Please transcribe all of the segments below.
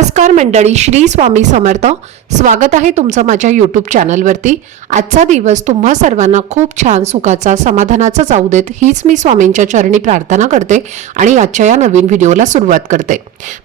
नमस्कार मंडळी, श्री स्वामी समर्थ. स्वागत आहे तुमचं माझ्या यूट्यूब चॅनलवरती. आजचा दिवस तुम्हा सर्वांना खूप छान, सुखाचा, समाधानाचा जाऊ देत, हीच मी स्वामींच्या चरणी प्रार्थना करते आणि आजच्या या नवीन व्हिडिओला सुरुवात करते.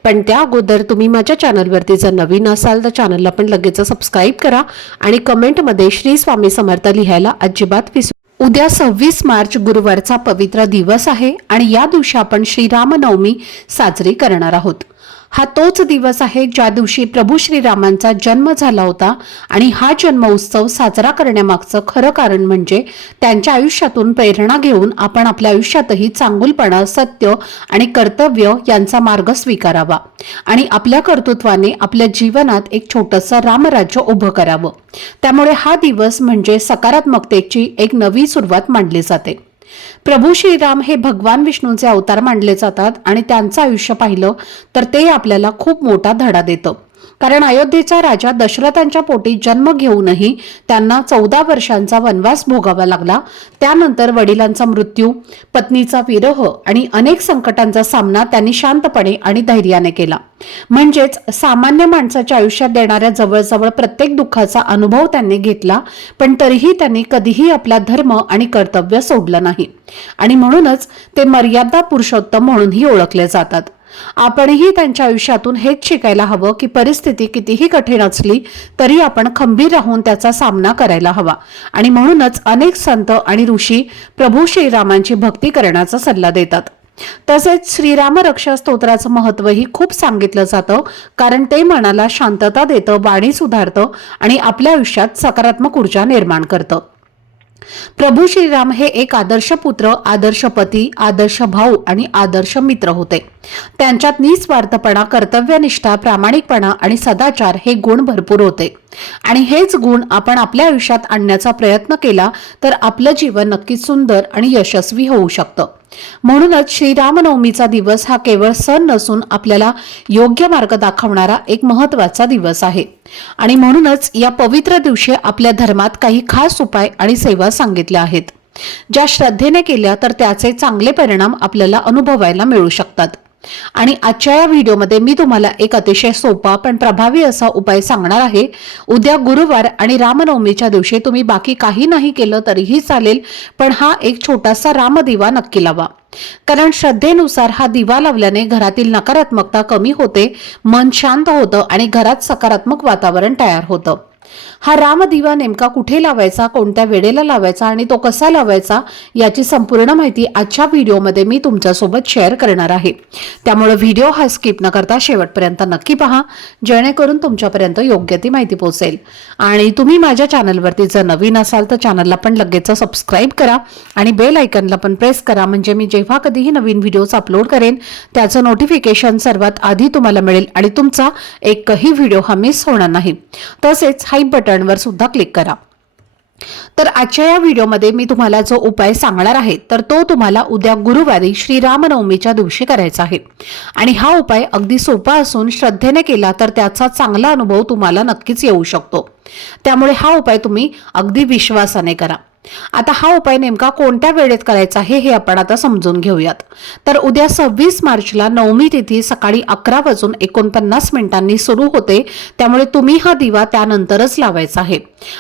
पण त्या अगोदर तुम्ही माझ्या चॅनलवरती जर नवीन असाल तर चॅनलला पण लगेच सबस्क्राईब करा आणि कमेंटमध्ये श्री स्वामी समर्थ लिहायला अजिबात विसरू. उद्या 26 मार्च गुरुवारचा पवित्र दिवस आहे आणि या दिवशी आपण श्रीरामनवमी साजरी करणार आहोत. हा तोच दिवस आहे ज्या दिवशी प्रभू श्रीरामांचा जन्म झाला होता आणि हा जन्म उत्सव साजरा करण्यामागचं खरं कारण म्हणजे त्यांच्या आयुष्यातून प्रेरणा घेऊन आपण आपल्या आयुष्यातही चांगुलपणा, सत्य आणि कर्तव्य यांचा मार्ग स्वीकारावा आणि आपल्या कर्तृत्वाने आपल्या जीवनात एक छोटंसं रामराज्य उभं करावं. त्यामुळे हा दिवस म्हणजे सकारात्मकतेची एक नवी सुरुवात मानली जाते. प्रभू श्रीराम हे भगवान विष्णूंचे अवतार मानले जातात आणि त्यांचं आयुष्य पाहिलं तर ते आपल्याला खूप मोठा धडा देतं. कारण अयोध्येचा राजा दशरथांच्या पोटी जन्म घेऊनही त्यांना 14 वर्षांचा वनवास भोगावा लागला. त्यानंतर वडिलांचा मृत्यू, पत्नीचा विरह आणि अनेक संकटांचा सामना त्यांनी शांतपणे आणि धैर्याने केला. म्हणजेच सामान्य माणसाच्या आयुष्यात येणाऱ्या जवळजवळ प्रत्येक दुःखाचा अनुभव त्यांनी घेतला, पण तरीही त्यांनी कधीही आपला धर्म आणि कर्तव्य सोडलं नाही आणि म्हणूनच ते मर्यादा पुरुषोत्तम म्हणूनही ओळखले जातात. आपणही त्यांच्या आयुष्यातून हेच शिकायला हवं की परिस्थिती कितीही कठीण असली तरी आपण खंबीर राहून त्याचा सामना करायला हवा आणि म्हणूनच अनेक संत आणि ऋषी प्रभू श्रीरामांची भक्ती करण्याचा सल्ला देतात. तसेच श्रीराम रक्षा स्तोत्राचं महत्वही खूप सांगितलं जातं, कारण ते मनाला शांतता देतं, वाणी सुधारतं आणि आपल्या आयुष्यात सकारात्मक ऊर्जा निर्माण करतं. प्रभू श्रीराम हे एक आदर्श पुत्र, आदर्श पती, आदर्श भाऊ आणि आदर्श मित्र होते. त्यांच्यात निस्वार्थपणा, कर्तव्यनिष्ठा, प्रामाणिकपणा आणि सदाचार हे गुण भरपूर होते आणि हेच गुण आपण आपल्या आयुष्यात आणण्याचा प्रयत्न केला तर आपलं जीवन नक्कीच सुंदर आणि यशस्वी होऊ शकतं. म्हणूनच श्रीरामनवमीचा दिवस हा केवळ सण नसून आपल्याला योग्य मार्ग दाखवणारा एक महत्त्वाचा दिवस आहे आणि म्हणूनच या पवित्र दिवशी आपल्या धर्मात काही खास उपाय आणि सेवा सांगितल्या आहेत, ज्या श्रद्धेने केल्या तर त्याचे चांगले परिणाम आपल्याला अनुभवायला मिळू शकतात. आणि आजच्या या व्हिडिओमध्ये मी तुम्हाला एक अतिशय सोपा पण प्रभावी असा उपाय सांगणार आहे. उद्या गुरुवार आणि रामनवमीच्या दिवशी तुम्ही बाकी काही नाही केलं तरीही चालेल, पण हा एक छोटासा रामदिवा नक्की लावा. कारण श्रद्धेनुसार हा दिवा लावल्याने घरातील नकारात्मकता कमी होते, मन शांत होतं आणि घरात सकारात्मक वातावरण तयार होतं. हा रामदिवा नेमका कुठे लावायचा, कोणत्या वेळेला लावायचा आणि तो कसा लावायचा याची संपूर्ण माहिती आजच्या व्हिडिओमध्ये मी तुमच्यासोबत शेअर करणार आहे. त्यामुळे व्हिडिओ हा स्किप न करता शेवटपर्यंत नक्की पहा, जेणेकरून तुमच्यापर्यंत योग्य ती माहिती पोहोचेल. आणि तुम्ही माझ्या चॅनलवरती जर नवीन असाल तर चॅनलला पण लगेच सबस्क्राईब करा आणि बेल आयकॉनला पण प्रेस करा, म्हणजे मी जेव्हा कधीही नवीन व्हिडिओज अपलोड करेन त्याचं नोटिफिकेशन सर्वात आधी तुम्हाला मिळेल आणि तुमचा एकही व्हिडिओ हा मिस होणार नाही. तसेच हाई बटनवर सुद्धा क्लिक करा. तर आजच्या या व्हिडिओमध्ये मी तुम्हाला जो उपाय सांगणार आहे तर तो तुम्हाला उद्या गुरुवारी श्रीरामनवमीच्या दिवशी करायचा आहे आणि हा उपाय अगदी सोपा असून श्रद्धेने केला तर त्याचा चांगला अनुभव तुम्हाला नक्कीच येऊ शकतो. त्यामुळे हा उपाय तुम्ही अगदी विश्वासाने करा. आता हा उपाय नेमका कोणत्या वेळेत करायचा हे आपण आता समजून घेऊयात. तर उद्या 26 मार्चला नवमी तिथी सकाळी 11:49 सुरू होते. त्यामुळे तुम्ही हा दिवा त्यानंतरच लावायचा आहे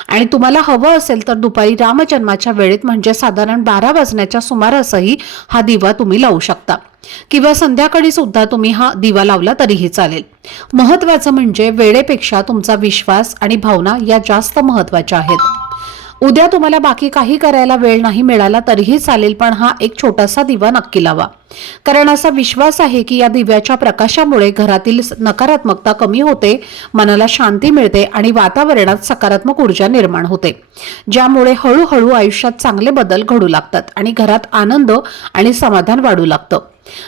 आणि तुम्हाला हवं असेल तर दुपारी रामजन्माच्या वेळेत म्हणजे साधारण 12 वाजण्याच्या सुमारासही हा दिवा तुम्ही लावू शकता किंवा संध्याकाळी सुद्धा तुम्ही हा दिवा लावला तरीही चालेल. महत्वाचं म्हणजे वेळेपेक्षा तुमचा विश्वास आणि भावना या जास्त महत्वाच्या आहेत. उद्या तुम्हाला बाकी काही करायला वेळ नाही मिळाला तरीही चालेल, पण हा एक छोटासा दिवा नक्की लावा. कारण असा विश्वास आहे की या दिव्याच्या प्रकाशामुळे घरातील नकारात्मकता कमी होते, मनाला शांती मिळते आणि वातावरणात सकारात्मक ऊर्जा निर्माण होते, ज्यामुळे हळूहळू आयुष्यात चांगले बदल घडू लागतात आणि घरात आनंद आणि समाधान वाढू लागतं.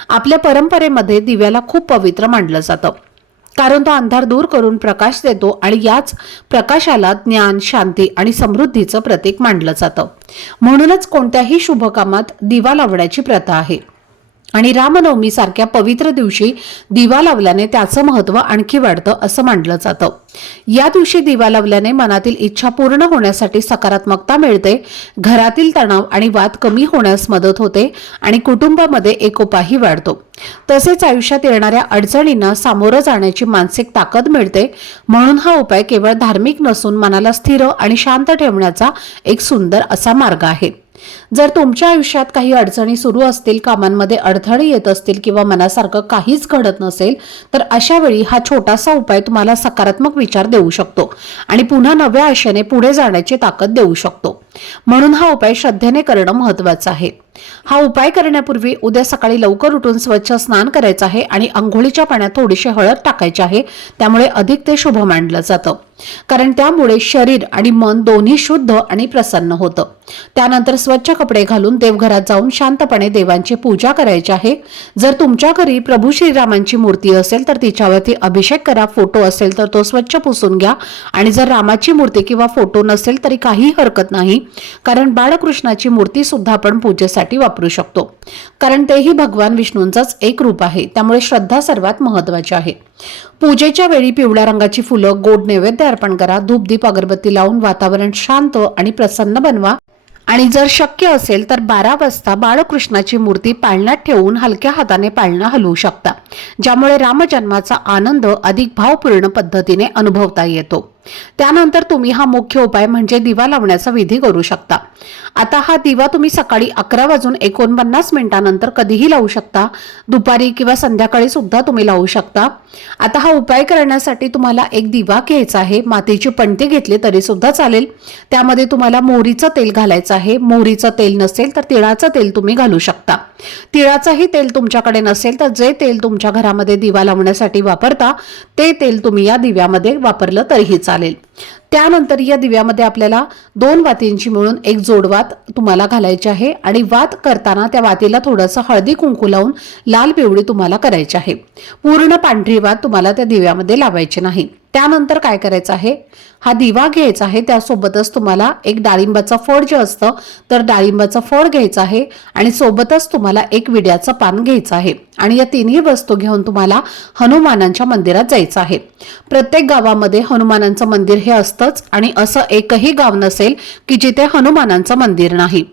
आपल्या परंपरेमध्ये दिव्याला खूप पवित्र मानलं जातं, कारण तो अंधार दूर करून प्रकाश देतो आणि याच प्रकाशाला ज्ञान, शांती आणि समृद्धीचं प्रतीक मानलं जातं. म्हणूनच कोणत्याही शुभ कामात दिवा लावण्याची प्रथा आहे. आणि रामनवमी सारख्या पवित्र दिवशी दिवा लावल्याने त्याचं महत्त्व आणखी वाढतं असं मानलं जातं। या दिवशी दिवा लावल्याने मनातील इच्छा पूर्ण होण्यासाठी सकारात्मकता मिळते, घरातील तणाव आणि वाद कमी होण्यास मदत होते आणि कुटुंबामध्ये एकोपाही वाढतो। तसेच आयुष्यात येणाऱ्या अडचणींना सामोरं जाण्याची मानसिक ताकद मिळते। म्हणून हा उपाय केवळ धार्मिक नसून मनाला स्थिर आणि शांत ठेवण्याचा एक सुंदर असा मार्ग आहे। जर तुमच्या आयुष्यात काही अडचणी सुरू असतील, कामांमध्ये अडथळे येत असतील किंवा मनासारखं काहीच घडत नसेल, तर अशा वेळी हा छोटासा उपाय तुम्हाला सकारात्मक विचार देऊ शकतो आणि पुन्हा नव्या आशेने पुढे जाण्याची ताकद देऊ शकतो। म्हणून हा उपाय श्रद्धेने करणं महत्त्वाचं आहे। हा उपाय करण्यापूर्वी उद्या सकाळी लवकर उठून स्वच्छ स्नान करायचं आहे आणि अंघोळीच्या पाण्यात थोडीशी हळद टाकायची आहे। त्यामुळे अधिक ते शुभ मानलं जातं, कारण त्यामुळे शरीर आणि मन दोन्ही शुद्ध आणि प्रसन्न होतं। त्यानंतर स्वच्छ कपडे घालून देवघरात जाऊन शांतपणे देवांची पूजा करायची आहे। जर तुमच्या घरी प्रभू श्रीरामांची मूर्ती असेल तर तिच्यावरती अभिषेक करा, फोटो असेल तर तो स्वच्छ पुसून घ्या आणि जर रामाची मूर्ती किंवा फोटो नसेल तरी काही हरकत नाही, कारण बाळकृष्णाची मूर्ती सुद्धा आपण पूजेसाठी वापरू शकतो, कारण तेही भगवान विष्णूंचंच एक रूप आहे। त्यामुळे श्रद्धा सर्वात महत्त्वाची आहे। पूजेच्या वेळी पिवळ्या रंगाची फुलं, गोड नैवेद्य अर्पण करा, धूपदीप अगरबत्ती लावून वातावरण शांत आणि प्रसन्न बनवा आणि जर शक्य असेल तर 12 वाजता बाळकृष्णाची मूर्ती पाळण्यात ठेवून हलक्या हाताने पाळणं हलवू शकता, ज्यामुळे रामजन्माचा आनंद अधिक भावपूर्ण पद्धतीने अनुभवता येतो। त्यानंतर तुम्ही हा मुख्य उपाय म्हणजे दिवा लावण्याचा विधी करू शकता। आता हा दिवा तुम्ही सकाळी 11:49 कधीही लावू शकता, दुपारी किंवा संध्याकाळी सुद्धा तुम्ही लावू शकता। आता हा उपाय करण्यासाठी तुम्हाला एक दिवा घ्यायचा आहे, मातीची पणती घेतली तरी सुद्धा चालेल। त्यामध्ये तुम्हाला मोहरीचं तेल घालायचं आहे। मोहरीचं तेल नसेल तर तिळाचं तेल तुम्ही घालू शकता। तिळाचंही तेल तुमच्याकडे नसेल तर जे तेल तुमच्या घरामध्ये दिवा लावण्यासाठी वापरता ते तेल तुम्ही या दिव्यामध्ये वापरलं तरीही चालेल। त्यानंतर या दिव्यामध्ये आपल्याला 2 वातींची मिळून एक जोडवात तुम्हाला घालायची आहे आणि वात करताना त्या वातीला थोडंसं हळदी कुंकू लावून लाल पिवळी तुम्हाला करायची आहे। पूर्ण पांढरी वात तुम्हाला त्या दिव्यामध्ये लावायची नाही। त्यानंतर काय करायचं आहे, हा दिवा घ्यायचा आहे, त्यासोबतच तुम्हाला एक डाळिंबाचं फळ जे असतं तर डाळिंबाचं फळ घ्यायचं आहे आणि सोबतच तुम्हाला एक विड्याचं पान घ्यायचं आहे आणि या तिन्ही वस्तू घेऊन तुम्हाला हनुमानांच्या मंदिरात जायचं आहे। प्रत्येक गावामध्ये हनुमानांचं मंदिर हे असतंच आणि असं एकही गाव नसेल की जिथे हनुमानांचं मंदिर नाही।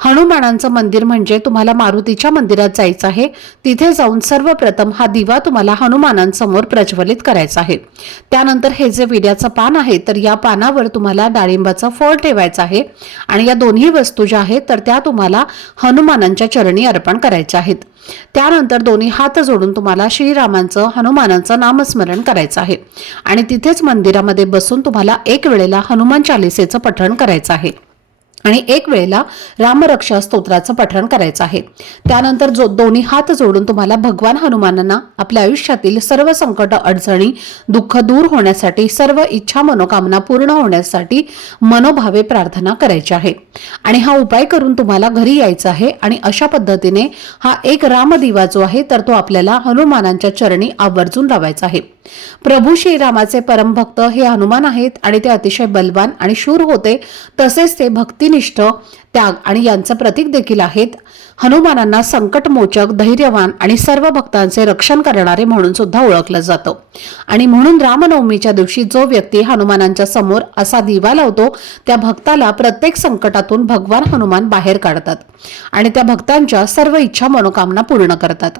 हनुमानांचं मंदिर म्हणजे तुम्हाला मारुतीच्या मंदिरात जायचं आहे। तिथे जाऊन सर्वप्रथम हा दिवा तुम्हाला हनुमानांसमोर प्रज्वलित करायचा आहे। त्यानंतर हे जे विड्याचं पान आहे तर या पानावर तुम्हाला डाळिंबाचं फळ ठेवायचं आहे आणि या दोन्ही वस्तू ज्या आहेत तर त्या तुम्हाला हनुमानांच्या चरणी अर्पण करायच्या आहेत। त्यानंतर दोन्ही हात जोडून तुम्हाला श्रीरामांचं, हनुमानांचं नामस्मरण करायचं आहे आणि तिथेच मंदिरामध्ये बसून तुम्हाला एक वेळेला हनुमान चालीसेचं पठण करायचं आहे आणि एक वेळेला रामरक्षा स्तोत्राचं पठण करायचं आहे। त्यानंतर दोन्ही हात जोडून तुम्हाला भगवान हनुमानांना आपल्या आयुष्यातील सर्व संकट, अडचणी, दुःख दूर होण्यासाठी, सर्व इच्छा मनोकामना पूर्ण होण्यासाठी मनोभावे प्रार्थना करायची आहे आणि हा उपाय करून तुम्हाला घरी यायचं आहे आणि अशा पद्धतीने हा एक रामदिवा जो आहे तर तो आपल्याला हनुमानांच्या चरणी आवर्जून लावायचा आहे। प्रभू श्रीरामाचे परमभक्त हे हनुमान आहेत आणि ते अतिशय बलवान आणि शूर होते, तसेच ते भक्तिनिष्ठ, त्याग आणि यांचं प्रतीक देखील आहेत। हनुमानांना संकटमोचक, धैर्यवान आणि सर्व भक्तांचे रक्षण करणारे म्हणून सुद्धा ओळखलं जातं आणि म्हणून रामनवमीच्या दिवशी जो व्यक्ती हनुमानांच्या समोर असा दिवा लावतो त्या भक्ताला प्रत्येक संकटातून भगवान हनुमान बाहेर काढतात आणि त्या भक्तांच्या सर्व इच्छा मनोकामना पूर्ण करतात।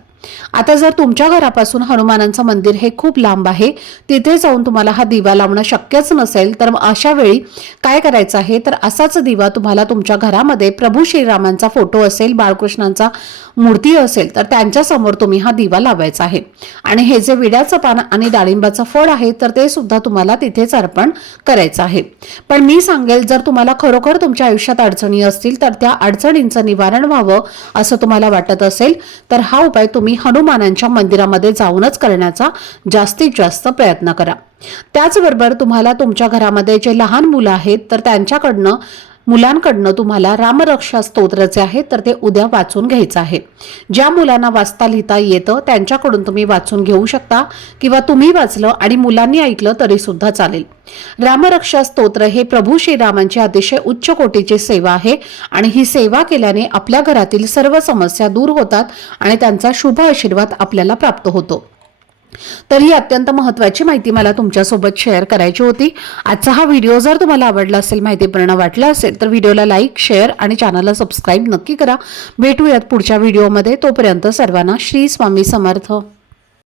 आता जर तुमच्या घरापासून हनुमानांचं मंदिर हे खूप लांब आहे, तिथे जाऊन तुम्हाला हा दिवा लावणं शक्यच नसेल तर अशा वेळी काय करायचं आहे तर असाच दिवा तुम्हाला तुमच्या घरामध्ये प्रभू श्रीरामांचा फोटो असेल, बाळकृष्णांचा मूर्ती असेल तर त्यांच्या समोर तुम्ही हा दिवा लावायचा आहे आणि हे जे विड्याचं पान आणि डाळिंबाचं फळ आहे तर ते सुद्धा तुम्हाला तिथेच अर्पण करायचं आहे। पण मी सांगेल, जर तुम्हाला खरोखर तुमच्या आयुष्यात अडचणी असतील तर त्या अडचणींचं निवारण व्हावं असं तुम्हाला वाटत असेल तर हा उपाय तुम्ही हनुमानांच्या मंदिरामध्ये जाऊनच करण्याचा जास्तीत जास्त प्रयत्न करा। त्याचबरोबर तुम्हाला तुमच्या घरामध्ये जे लहान मुलं आहेत तर त्यांच्याकडनं मुलांकडनं तुम्हाला रामरक्षा स्तोत्राचे आहे तर ते उद्या वाचून घ्यायचं आहे। ज्या मुलांना वाचता लिहिता येतं त्यांच्याकडून तुम्ही वाचून घेऊ शकता किंवा तुम्ही वाचलं आणि मुलांनी ऐकलं तरी सुद्धा चालेल। रामरक्षा स्तोत्र हे प्रभू श्रीरामांची अतिशय उच्च कोटीची सेवा आहे आणि ही सेवा केल्याने आपल्या घरातील सर्व समस्या दूर होतात आणि त्यांचा शुभ आशीर्वाद आपल्याला प्राप्त होतो। तर ही अत्यंत महत्त्वाची माहिती मला तुमच्यासोबत शेअर करायची होती। आजचा हा व्हिडिओ जर तुम्हाला आवडला असेल, माहितीपूर्ण वाटला असेल तर व्हिडिओला लाईक, शेअर आणि चॅनलला सबस्क्राईब नक्की करा। भेटूयात पुढच्या व्हिडिओमध्ये। तोपर्यंत सर्वांना श्री स्वामी समर्थ।